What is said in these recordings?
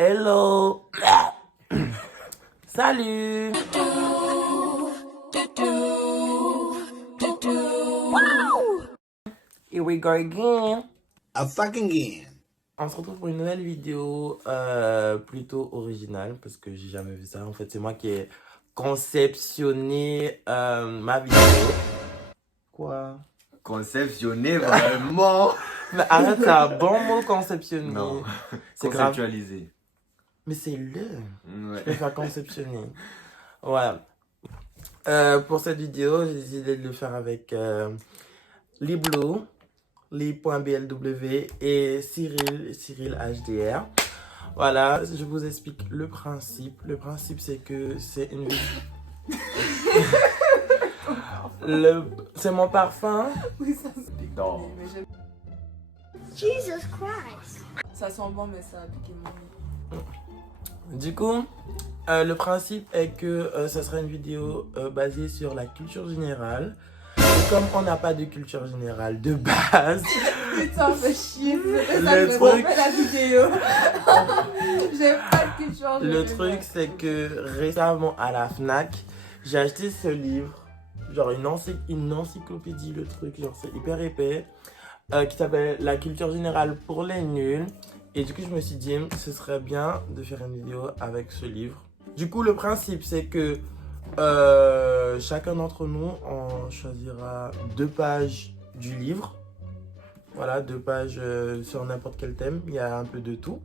Hello. Salut. Here we go again. A fucking again. On se retrouve pour une nouvelle vidéo plutôt originale parce que j'ai jamais vu ça. En fait, c'est moi qui ai conceptionné ma vidéo. Quoi? Conceptionner vraiment. Mais arrête, c'est un bon mot conceptionner. Non, c'est grave. conceptualiser. Mais c'est le. Je Ouais. préfère conceptionner. Voilà. Pour cette vidéo, j'ai décidé de le faire avec Liblou, Li.blw et Cyril HDR. Voilà, je vous explique le principe. Le principe, c'est que c'est une vidéo. C'est mon parfum. Oui, ça se pique. Non. Mais j'aime. Jesus Christ. Ça sent bon, mais ça a piqué mon nez. Du coup, le principe est que ce sera une vidéo basée sur la culture générale. Et comme on n'a pas de culture générale de base, Putain, fais chier. C'était Le ça que je truc- refais la vidéo. J'ai pas de culture le générale. truc c'est que récemment à la FNAC, j'ai acheté ce livre, genre une encyclopédie, le truc, genre c'est hyper épais, qui s'appelle La culture générale pour les nuls. Et du coup, je me suis dit, ce serait bien de faire une vidéo avec ce livre. Du coup, le principe, c'est que chacun d'entre nous, on choisira 2 pages du livre. Voilà, 2 pages sur n'importe quel thème. Il y a un peu de tout.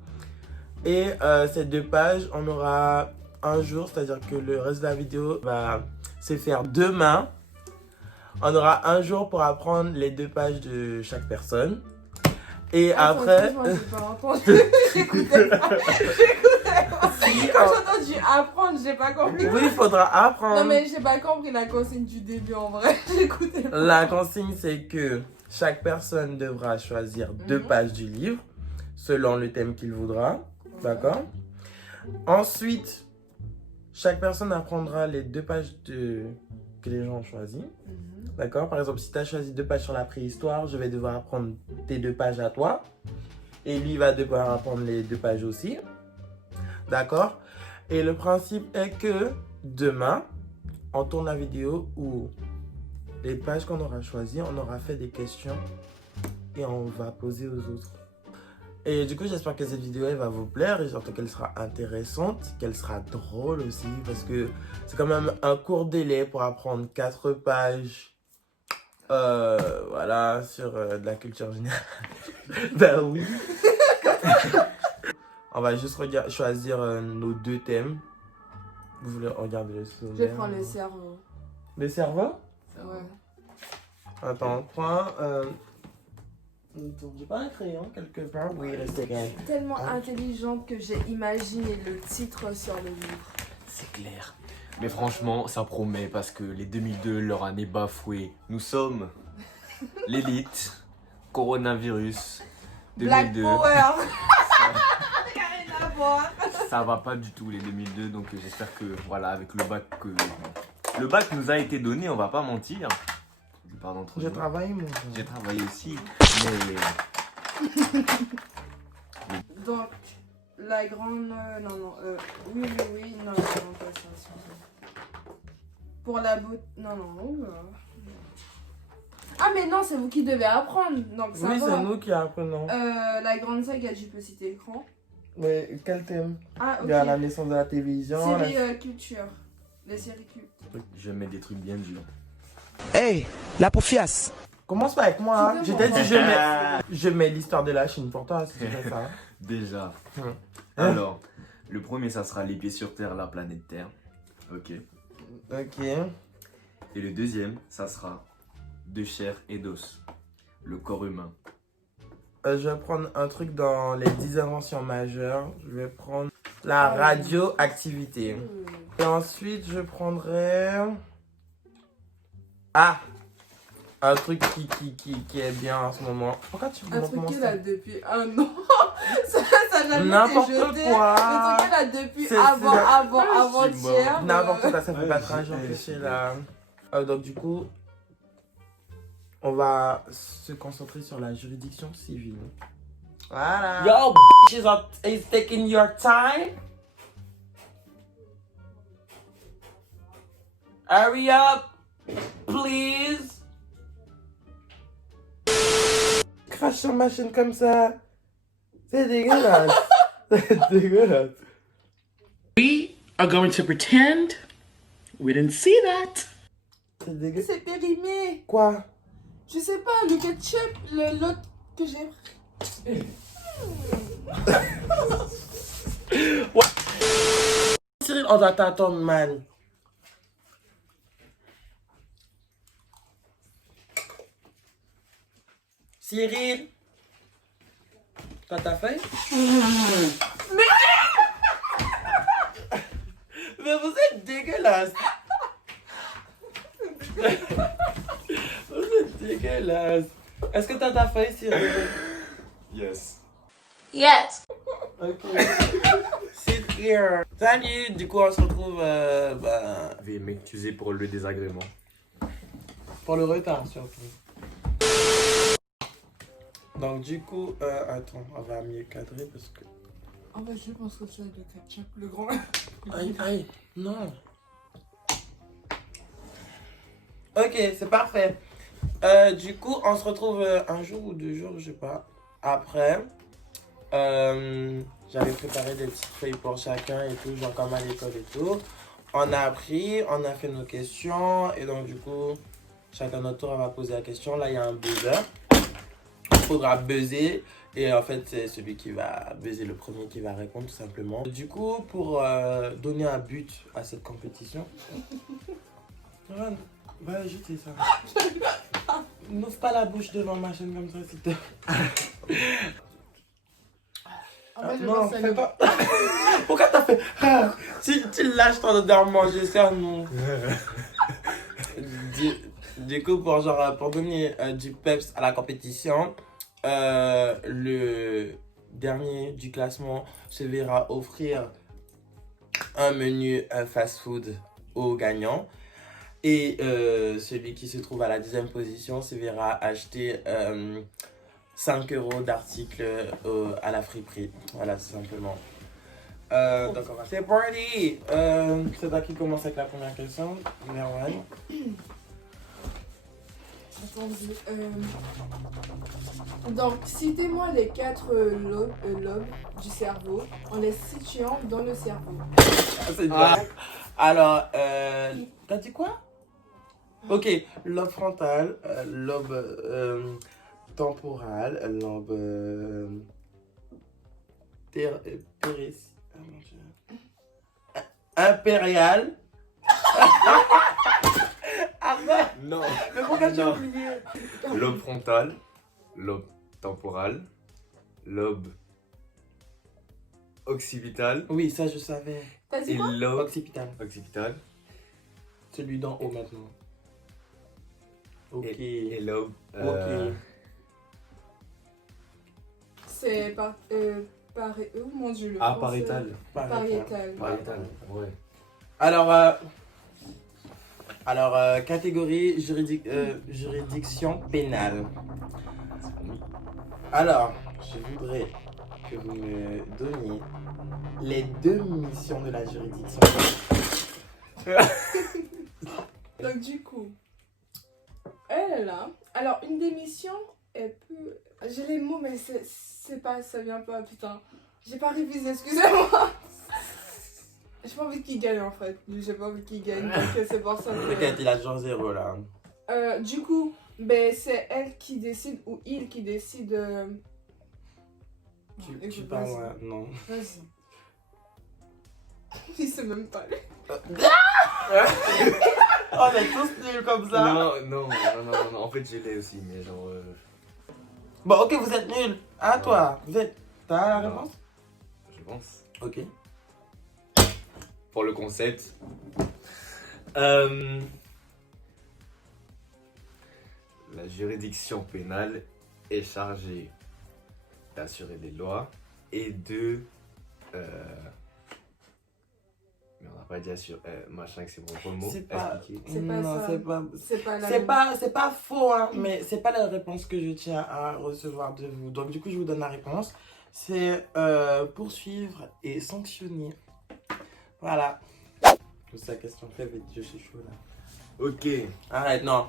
Et ces 2 pages, on aura un jour, c'est-à-dire que le reste de la vidéo va se faire demain. On aura un jour pour apprendre les 2 pages de chaque personne. Et Attends, après... excuse-moi, j'ai pas entendu. J'écoutais pas. Quand j'ai entendu apprendre, j'ai pas compris. Oui, il faudra apprendre. Non, mais j'ai pas compris la consigne du début en vrai. J'écoutais pas. La consigne, c'est que chaque personne devra choisir 2 pages du livre, selon le thème qu'il voudra. D'accord? Ensuite, chaque personne apprendra les 2 pages que les gens ont choisies. D'accord? Par exemple, si tu as choisi 2 pages sur la préhistoire, je vais devoir apprendre tes 2 pages à toi. Et lui va devoir apprendre les 2 pages aussi. D'accord? Et le principe est que demain, on tourne la vidéo où les pages qu'on aura choisies, on aura fait des questions et on va poser aux autres. Et du coup, j'espère que cette vidéo elle va vous plaire et surtout qu'elle sera intéressante, qu'elle sera drôle aussi parce que c'est quand même un court délai pour apprendre 4 pages. Voilà, sur de la culture générale. Ben oui. On va juste choisir nos 2 thèmes. Vous voulez regarder le Je sommaire? prends le cerveau. Le cerveau? Ouais. Attends, prends... J'ai pas un crayon quelque part? Oui, le second. Tellement intelligente que j'ai imaginé le titre sur le livre. C'est clair. Mais franchement, ça promet parce que les 2002, leur année bafouée. Nous sommes l'élite, coronavirus, Black 2002. Power. Y a rien à voir. Ça va pas du tout les 2002, donc j'espère que voilà, avec le bac nous a été donné, on va pas mentir. Pardon, entre J'ai nous. travaillé, mon frère. J'ai travaillé aussi, mais Donc, la grande... oui, non, pas ça, excusez. Pour la bout... Non. Ah, mais non, c'est vous qui devez apprendre, donc ça Oui, va. c'est nous qui apprenons. La grande saga du petit écran. Mais quel thème? Ah, Il y a la ok. naissance de la télévision. Série culture. Les séries cultes. je mets des trucs bien durs. Hey, la poufiasse. Commence pas avec moi. Hein. Tu Je peux t'ai voir. dit, je mets l'histoire de la Chine pour toi, si tu fais ça. Déjà. Hum. Alors, le premier, ça sera les pieds sur Terre, la planète Terre. Ok. Ok. Et le deuxième, ça sera de chair et d'os, le corps humain. Je vais prendre un truc dans les 10 inventions majeures. Je vais prendre la radioactivité. Et ensuite, je prendrai... Ah! Un truc qui est bien en ce moment. Pourquoi tu Un me truc montres qui est ça? là depuis un an. ça a jamais N'importe été jeté. quoi. Le truc qui est là depuis C'est- avant-hier. N'importe quoi, ça fait Ouais, pas j'ai très fait empêcher aussi. là. Donc du coup, on va se concentrer sur la juridiction civile. Voilà. Yo, is taking your time. Hurry up, please. Crache sur ma chaîne comme ça. C'est dégueulasse. C'est dégueulasse. We are going to pretend we didn't see that. C'est dégueulasse. C'est périmé. Quoi? Je sais pas, le ketchup, l'autre que j'ai pris. Cyril, on doit t'attendre, man. Cyril, t'as ta feuille? Mais vous êtes dégueulasse. Vous êtes dégueulasse. Est-ce que t'as ta feuille, Cyril? Yes. Yes. Ok. Sit here. Salut, du coup on se retrouve Veuillez m'excuser pour le désagrément. pour le retard surtout. Donc du coup, attends, on va mieux cadrer parce que... En fait, je pense que c'est le ketchup, le grand. Aïe, aïe, non. Ok, c'est parfait. Du coup, on se retrouve un jour ou 2 jours, je sais pas. Après, j'avais préparé des petites feuilles pour chacun et tout, genre comme à l'école et tout. On a appris, on a fait nos questions et donc du coup, chacun notre tour, on va poser la question. Là, il y a un buzzer. Il faudra buzzer et en fait, c'est celui qui va buzzer le premier qui va répondre tout simplement. Du coup, pour donner un but à cette compétition, va jeter ça. N'ouvre pas la bouche devant ma chaîne comme ça, s'il te plaît. En fait, je Non, pense que fais pas. Pourquoi t'as fait tu lâches ton de manger ça, non. Du coup, pour donner du peps à la compétition, le dernier du classement se verra offrir un menu fast-food au gagnant. Et celui qui se trouve à la 10e position se verra acheter 5 € d'articles à la friperie. Voilà, tout simplement. Donc, c'est parti! C'est toi qui commence avec la première question. Merwan. Attendez. Donc, citez-moi les 4 lobes du cerveau en les situant dans le cerveau. Alors, t'as dit quoi? Ok, lobe frontal, lobe temporal, lobe impérial. Non. Mais pourquoi tu as Non. oublié? Lobe frontal, lobe temporal, lobe occipital Oui, ça je savais. T'as dit et quoi? lobe Occipital. occipital Celui d'en haut maintenant. Ok. et lobe Ok. C'est oh mon dieu, le français. pariétal. Pariétal. Pariétal, ouais. Alors, catégorie juridiction pénale. Alors, je voudrais que vous me donniez les 2 missions de la juridiction. Donc du coup, elle est là. Alors une démission, elle peut... J'ai les mots mais c'est pas, ça vient pas, putain. J'ai pas révisé, excusez-moi. J'ai pas envie qu'il gagne en fait. J'ai pas envie qu'il gagne, donc c'est pour ça Peut-être que... il a genre 0 là. Du coup, ben, c'est elle qui décide ou il qui décide... Tu Écoute, parles, vas-y. ouais, non. Vas-y. Il sait même pas. On est tous nuls comme ça. Non. En fait, j'ai les aussi, mais genre. Bon, ok, vous êtes nuls. À Non. toi. T'as la Non. réponse? Je pense. Ok. Pour le concept. La juridiction pénale est chargée d'assurer les lois et de. Mais on n'a pas pas dire sur machin que c'est mon propre mot. C'est pas... Expliquer. C'est pas non, ça. c'est pas... C'est pas la C'est même. pas faux, hein, mais c'est pas la réponse que je tiens à recevoir de vous. Donc, du coup, je vous donne la réponse. C'est poursuivre et sanctionner. Voilà. Pose la question très vite, je suis chaud là. Ok. Arrête, non.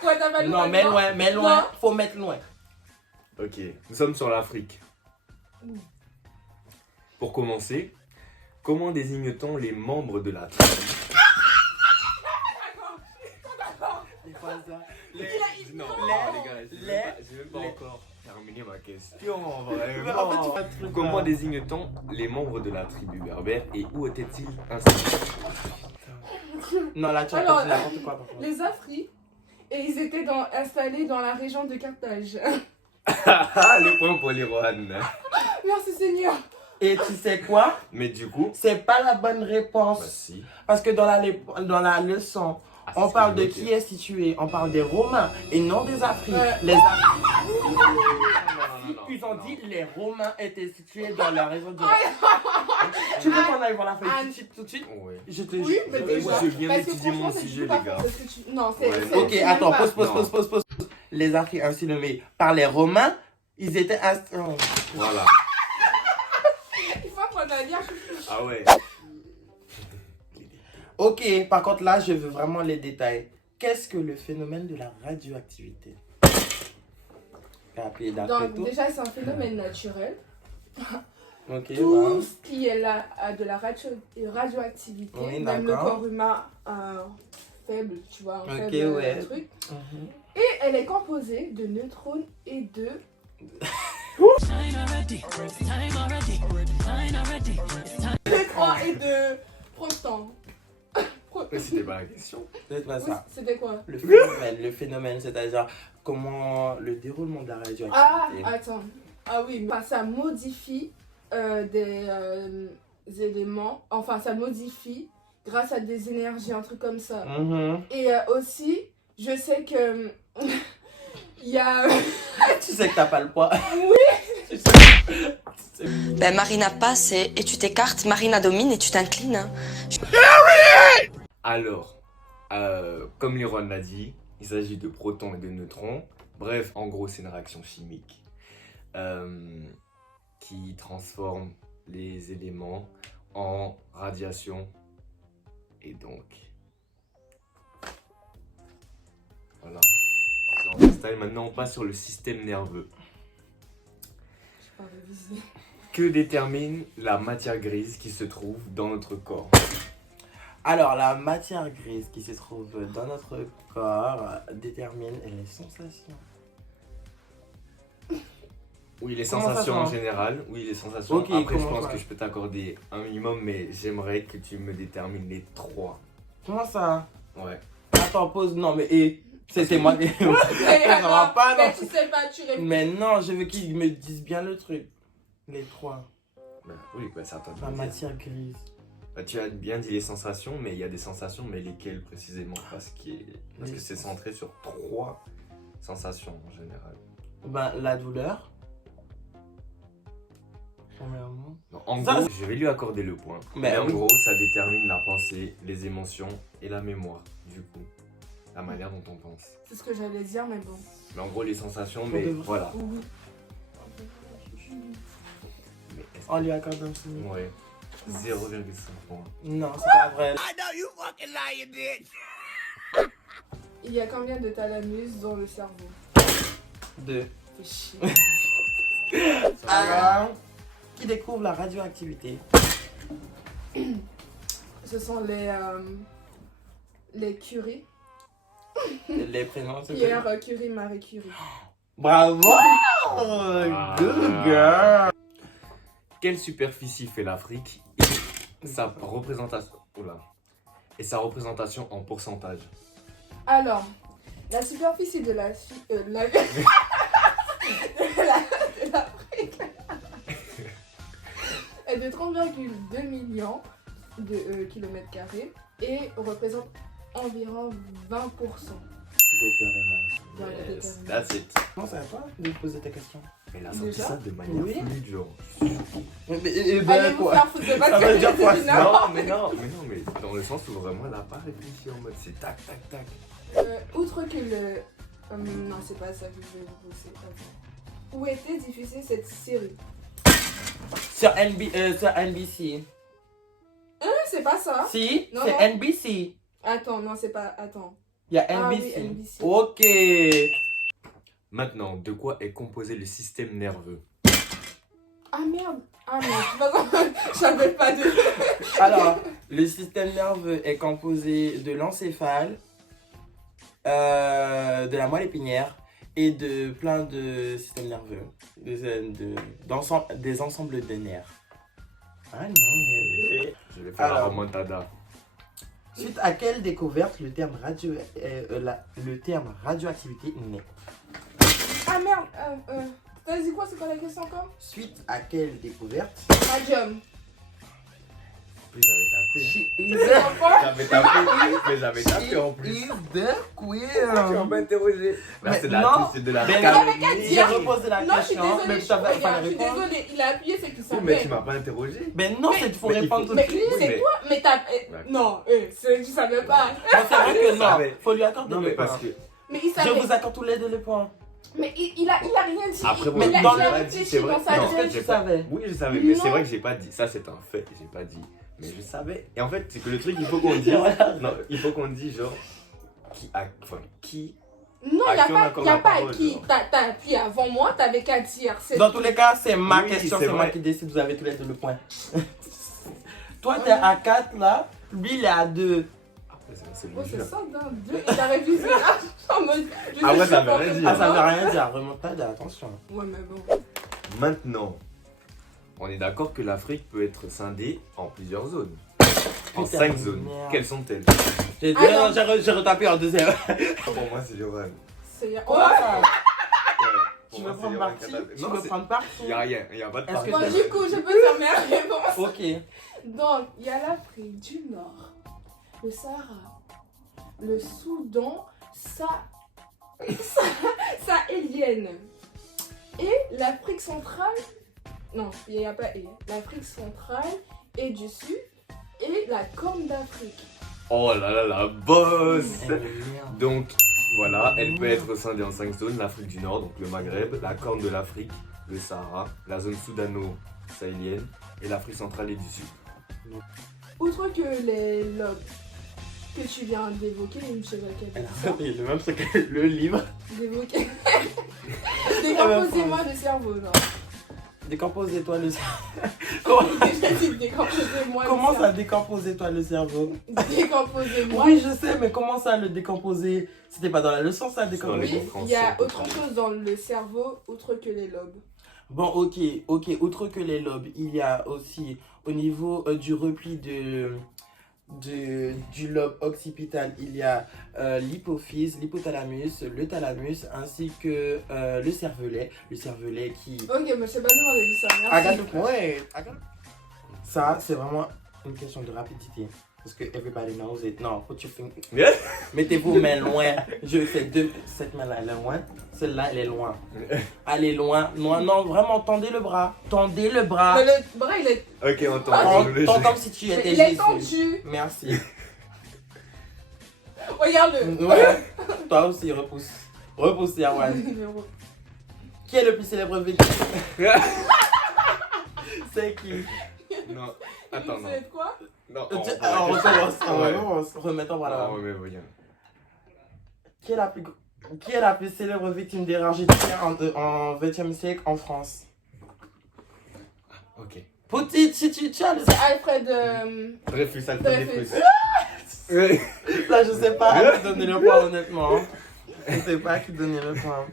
Quoi, t'as pas le Non, droit mets Non. loin. Faut mettre loin. Ok. Nous sommes sur l'Afrique. Mm. Pour commencer, comment désigne-t-on les membres de la tribu? Non, les gars, j'ai même pas encore terminé ma question, vraiment. Comment désigne-t-on les membres de la tribu berbère et où étaient-ils installés? Non, là, tu as Alors, dit n'importe quoi. par contre. Les Afri, et ils étaient installés dans la région de Carthage. Le point pour les Rohan. Merci Seigneur. Et tu sais quoi? Mais du coup, C'est pas la bonne réponse. bah si. Parce que dans la leçon, Ah, c'est on ce parle que de j'ai qui noté. est situé. On parle des Romains et non des Afriques. Ouais. Les Afriques, Non, ils ont non. dit les Romains étaient situés dans la région de... Tu veux qu'on aille voir la feuille tout de suite? Ouais. Je te Oui, mais je- déjà. je viens parce que d'étudier mon franchement, c'est sujet, du pas les gars. parce que non, c'est. Ouais. c'est- Ok, c'est attends, même pas- pause. Les Afriques ainsi nommés par les Romains, ils étaient... Voilà. Il faut qu'on aille lire. Ah ouais. Ok, par contre là, je veux vraiment les détails. Qu'est-ce que le phénomène de la radioactivité? Rappelez d'après Donc, tout. déjà, c'est un phénomène naturel. Ok, Tout voilà. ce qui est là a de la radioactivité, Oui, même le d'accord. corps humain faible, tu vois, un Ok, faible ouais. truc. Mhm. Et elle est composée de neutrons et de neutrons et de protons. Mais c'était pas la question. C'est pas Oui, ça. c'était quoi? Le phénomène, c'est-à-dire comment le déroulement de la radioactivité. Ah, attends. Ah oui, enfin, ça modifie des éléments. Enfin, ça modifie grâce à des énergies, un truc comme ça. Mhm. Et aussi, je sais que il y a. Tu sais que t'as pas le poids. Oui. Tu sais. Ben Marina passe et tu t'écartes, Marina domine et tu t'inclines. Hein. Alors, comme Liron l'a dit, il s'agit de protons et de neutrons. Bref, en gros, c'est une réaction chimique qui transforme les éléments en radiation. Et donc, voilà. On installe. Maintenant, on passe sur le système nerveux. J'ai pas révisé. Que détermine la matière grise qui se trouve dans notre corps? Alors, la matière grise qui se trouve dans notre corps détermine les sensations. Oui, les Comment ça sensations en change? général. Oui, les sensations. Ok, Après, je comment pense ça? que je peux t'accorder un minimum, mais j'aimerais que tu me détermines les trois. Comment ça? Ouais. Attends, pause. Non, mais c'était moi. Mais Ça va attends, pas, mais non. tu sais pas, tu réfléchis. Mais non, je veux qu'ils me disent bien le truc. Les trois. Bah, oui, bah, c'est à toi de La me dire. matière grise. Bah, tu as bien dit les sensations, mais il y a des sensations, mais lesquelles précisément? Parce que c'est centré sur trois sensations en général. Ben, la douleur. Premièrement. Donc, en Ça, gros, je vais lui accorder le point. Mais Mais en oui. gros, ça détermine la pensée, les émotions et la mémoire, du coup. La manière dont on pense. C'est ce que j'allais dire, mais bon. Mais en gros, les sensations, Pour mais de vrai. voilà. Oui. Mais est-ce On lui accorde un signe. que- Ouais. 0,5 points. Non, c'est pas vrai. Il y a combien de thalamus dans le cerveau? 2. Fais chier. Alors, qui découvre la radioactivité? Ce sont les Curie. Les prénoms, c'est Pierre Curie, Marie Curie. Bravo! Good girl! Quelle superficie fait l'Afrique et sa représentation en pourcentage? Alors, la superficie de la de l'Afrique est de 30,2 millions de kilomètres carrés et représente environ 20%. Détermination. Voilà, Yes, déterminé. that's it. Comment ça va pas de poser ta question? Elle a sorti Déjà ça de manière Oui. fluide, genre. Et Allez vous faire foutre, c'est pas Ça ce veut que dire j'ai quoi, dit, ça? non. Mais dans le sens où vraiment elle a pas réfléchi en mode c'est tac tac tac. Outre que le... non, c'est pas ça que je vais vous poser. Attends. Où était diffusée cette série? Sur NBC. C'est pas ça. Si, Non, c'est non. NBC. Attends, non, c'est pas... Attends. Il y a Ah oui, NBC. NBC. Ok. Maintenant, de quoi est composé le système nerveux? Ah merde. Ah merde, je sais pas comment... Je savais pas de... Alors, le système nerveux est composé de l'encéphale, de la moelle épinière et de plein de systèmes nerveux, des ensembles de nerfs. Ah non, mais... Je vais faire la Alors. remontada. Suite à quelle découverte le terme radioactivité naît? Ah merde. T'as dit quoi? C'est quoi la question encore? Suite à quelle découverte? Radium. Puis j'avais tapé. C'est quoi? J'avais tapé, mais j'avais tapé en plus. Is the queen. Tu vas m'interroger. Là, Mais c'est non. de la Ben, calomnie. J'ai reposé la Non, je suis question, désolée. mais je savais Regarde, pas je suis répondre. désolée. Il a appuyé, c'est qu'il Oui, mais savait. tu m'as pas interrogé. Ben non, c'est faut mais il répondre faut- tout de Mais suite. Oui, c'est mais- toi, mais t'as... Non, c'est tu savais pas. Bon, c'est vrai que Je non, savais. faut lui accorder Non, le mais point. parce que. Mais il Je savait. vous accorde tous les deux les points. Mais il a rien dit. Après, Mais bon, dans j'ai le- pas dit, réfléchi c'est vrai. dans sa Non, tête. j'ai Tu pas- savais. Oui, je savais, mais Non. c'est vrai que j'ai pas dit. Ça, c'est un fait, j'ai pas dit. Mais je savais. Et en fait, c'est que le truc, il faut qu'on dise. Non, il faut qu'on dise, genre. Qui. Non, À il n'y a qui on pas, accorde y a la pas parole, qui. genre. T'as appuyé avant moi, t'avais qu'à dire. C'est Dans tous les cas, c'est ma Oui, question, c'est c'est moi vrai. qui décide, vous avez tous les deux le point. Toi, t'es à 4 là, lui, il est à 2. C'est Oh, le c'est jeu. ça, d'un deux. Il a révisé. En mode. je Ah ouais, sais ça veut pas rien comment. dire. Ah, ça veut rien dire, remontada, attention. Ouais, mais bon. Maintenant, on est d'accord que l'Afrique peut être scindée en plusieurs zones. En Putain 5 de zones. merde. Quelles sont-elles? J'ai Ah, non. j'ai retapé en deuxième. Pour moi, c'est Joran. C'est. Ouais. Ouais. Tu veux prendre parti? Tu veux prendre parti? Il y a rien, il y a pas de Est-ce parti. que Bon, du coup, je peux faire mes réponses. Ok. Donc, il y a l'Afrique du Nord, le Sahara, le Soudan, sahélienne et l'Afrique centrale. Non, il n'y a pas et. L'Afrique centrale et du Sud et la Corne d'Afrique. Oh là là, la bosse! Eh, merde. Donc, voilà, elle peut être scindée en 5 zones. L'Afrique du Nord, donc le Maghreb, la Corne de l'Afrique, le Sahara, la zone soudano-sahélienne et l'Afrique centrale et du Sud. Outre que les lobes que tu viens d'évoquer, je sais pas quel C'est le même truc que le livre. d'évoquer. Décomposez-moi le cerveau, non. Décomposez-toi le cerveau. J'ai dit décomposez-moi le Comment ça cerveau. décomposez-toi le cerveau? Décomposez-moi. Oui, je sais, mais comment ça le décomposer? C'était pas dans la leçon ça, Dans décomposer? les Oui, il y a autre chose dans le cerveau outre que les lobes. Bon, ok, outre que les lobes, il y a aussi au niveau du repli du lobe occipital, il y a l'hypophyse, l'hypothalamus, le thalamus, ainsi que le cervelet qui... Ok, mais c'est pas demandé de ça, merci. Regarde le point. Ouais, regarde. Ça, c'est vraiment une question de rapidité. Parce que everybody knows it. Non, put your finger... Yeah. Mettez vos mains loin. Je fais deux. Cette main-là, elle est loin. Celle-là, elle est loin. Allez loin. Non, non, vraiment, tendez le bras. Tendez le bras. Mais le bras, il est, Ok, on Tends t'entend. comme si tu mais étais il est Jésus. tendu. Merci. Regarde-le. Ouais. Toi aussi, repousse. Repousse, Yarwan. Numéro. Qui est le plus célèbre victime? C'est qui? Non, attends, Vous non. savez quoi? Non, On on recommence. Ouais. Remettons, voilà. Ah ouais, mais voyons. Qui est la plus célèbre victime des rares judiciaires en 20e siècle en France? Ok. Petite, si tu as le... C'est Alfred. Dreyfus, Alfred Dreyfus. Dreyfus. Là, je sais pas à qui donner le point, honnêtement. Je sais pas à qui donner le point.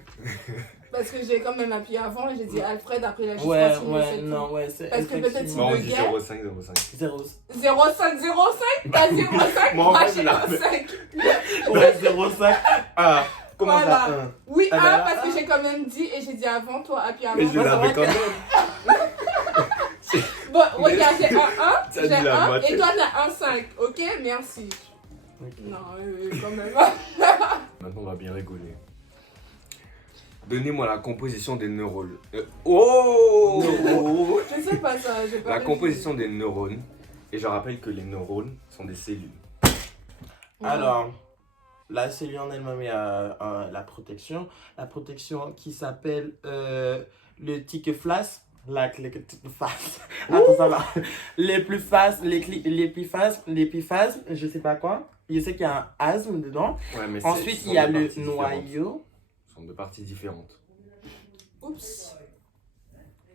Parce que j'ai quand même appuyé avant et j'ai dit Alfred, après la Ouais, justice. ouais, non, ouais, c'est Parce que peut-être effectivement... Bon, on de dit guerre. 05, 05. 0. 0505. T'as 05. Moi, en Moi, fait, j'ai là. 05. Ouais, 0,5. Ah, comment Voilà. ça 1? Oui, Ah, bah, parce que j'ai quand même dit et j'ai dit avant, toi, appuie avant. Mais je Moi, ça l'avais va quand que- même. Bon, regarde, j'ai un 1, T'as j'ai dit la un moitié. et toi t'as un 5, ok? Merci. Ok. Non, quand même. Maintenant, on va bien rigoler. Donnez-moi la composition des neurones. Oh Je sais pas ça, j'ai pas La révisé. composition des neurones. Et je rappelle que les neurones sont des cellules. Ouais. Alors, la cellule en elle-même, il y a la protection. La protection qui s'appelle le tic flash. Les tic flash. Attends, ça va. Les plus phases, l'épiphases, je sais pas quoi. Je sais qu'il y a un asthme dedans. Ouais, mais Ensuite, ce il sont y a deux le parties différentes. noyau. Ce sont deux parties différentes. Oups.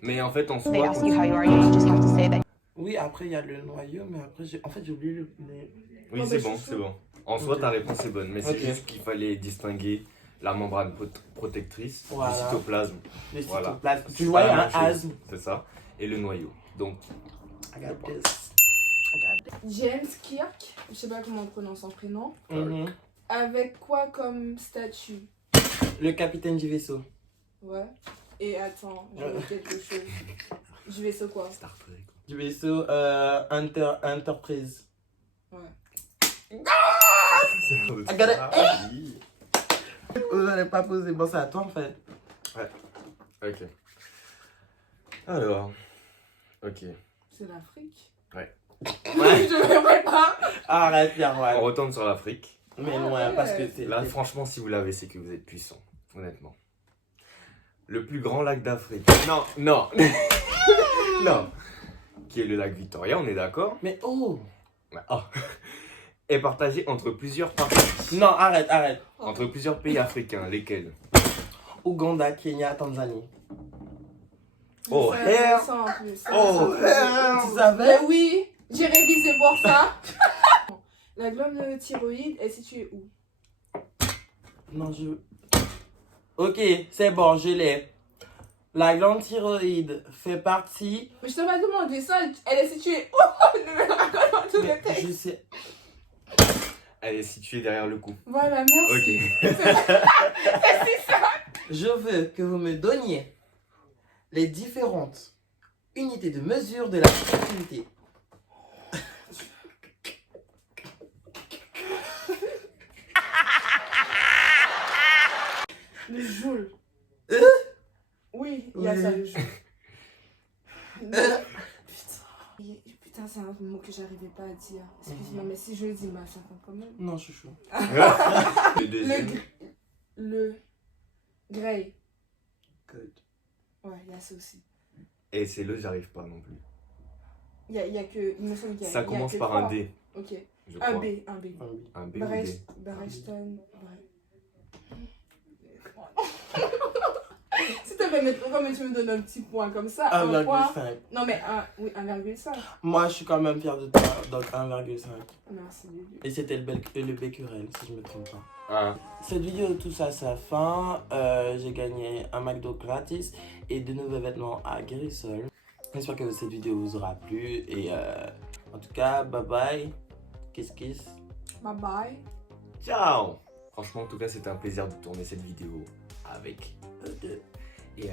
Mais en fait, en They soi, ask you how you are, you just have to say that. Oui, après, il y a le noyau, mais après, en fait, j'ai oublié le... oui, Oh, c'est bah, bon, je suis c'est bon. En soi, Ok. ta réponse est bonne, mais c'est Ok. juste qu'il fallait distinguer la membrane protectrice Voilà. du cytoplasme. Le Voilà. cytoplasme. C'est Tu pas vois, il y la a un même chose. asthme. C'est ça. Et le noyau. Donc, I got this. James Kirk, je sais pas comment on prononce son prénom. Mhm. Avec quoi comme statut? Le capitaine du vaisseau. Ouais. Et attends, je vais quelque chose. Du vaisseau quoi? Star Trek. Du vaisseau Enterprise. Ouais. I got it. Vous n'allez pas poser. Bon, c'est à toi en fait. Ok. Alors. Ok. C'est l'Afrique. Ouais. Ouais. Je me prépare. Arrête, Pierre. On retourne sur l'Afrique. Mais Ah, loin, ouais. parce que c'est. Là, franchement, si vous l'avez, c'est que vous êtes puissant. Honnêtement. Le plus grand lac d'Afrique. Non, non. Non. Qui est le lac Victoria, on est d'accord? Mais oh! Oh. Est partagé entre plusieurs parties. Non, arrête. Entre plusieurs pays africains. Lesquels? Ouganda, Kenya, Tanzanie. Oh, Ça, hell. je sens en plus. Oh, Ça, tu savais? Mais oui, j'ai révisé pour ça. La glande thyroïde est située où? Non, je. Ok, c'est bon, je l'ai. La glande thyroïde fait partie. Mais je t'ai pas demandé ça, elle est située où? Ne me raconte pas tous les Mais textes. je sais. Elle est située derrière le cou. Voilà, merci. Ok. Je veux que vous me donniez les différentes unités de mesure de la fertilité. Le joule. Oui, il y a Oui. ça, le joule. Putain, c'est un mot que j'arrivais pas à dire. Excuse-moi, mais si je le dis, bah, ça compte quand même. Non, chouchou. Le deuxième. Le grey. Good. Ouais, il y a ça aussi. Et c'est le, j'arrive pas non plus. Il y a que. Il me semble qu'il y a. Ça il y a commence que par trois. un D. Ok. Je Un crois. B, un B. Ah oui. Un B ou D. Brechton. S'il te plaît, mais pourquoi tu me donnes un petit point comme ça? Un point. 1,5. Non, mais oui, 1,5. Moi, je suis quand même fier de toi, donc 1,5. Merci, Lulu. Et c'était le Becquerel, si je me trompe pas. Ah. Cette vidéo touche à sa fin. J'ai gagné un McDo gratis et de nouveaux vêtements à Guérissol. J'espère que cette vidéo vous aura plu. Et en tout cas, bye bye. Kiss kiss. Bye bye. Ciao. Franchement, en tout cas, c'était un plaisir de tourner cette vidéo avec eux deux. Et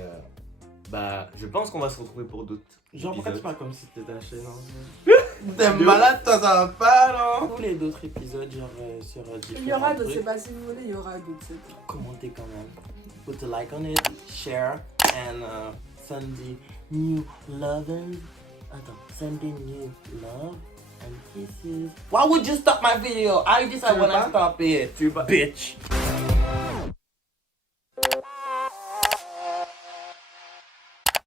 bah, je pense qu'on va se retrouver pour d'autres Genre, pourquoi tu épisodes. parles comme si c'était ta chaîne hein? T'es malade, toi, ça va pas, non? Tous les d'autres épisodes, genre sur différents Il y aura d'autres, trucs. c'est pas si vous voulez, il y aura d'autres. c'est tout. Commentez quand même. Put a like on it, share, and send the new lovers. Send the new love and kisses. Why would you stop my video? I decide when I stop it, bitch.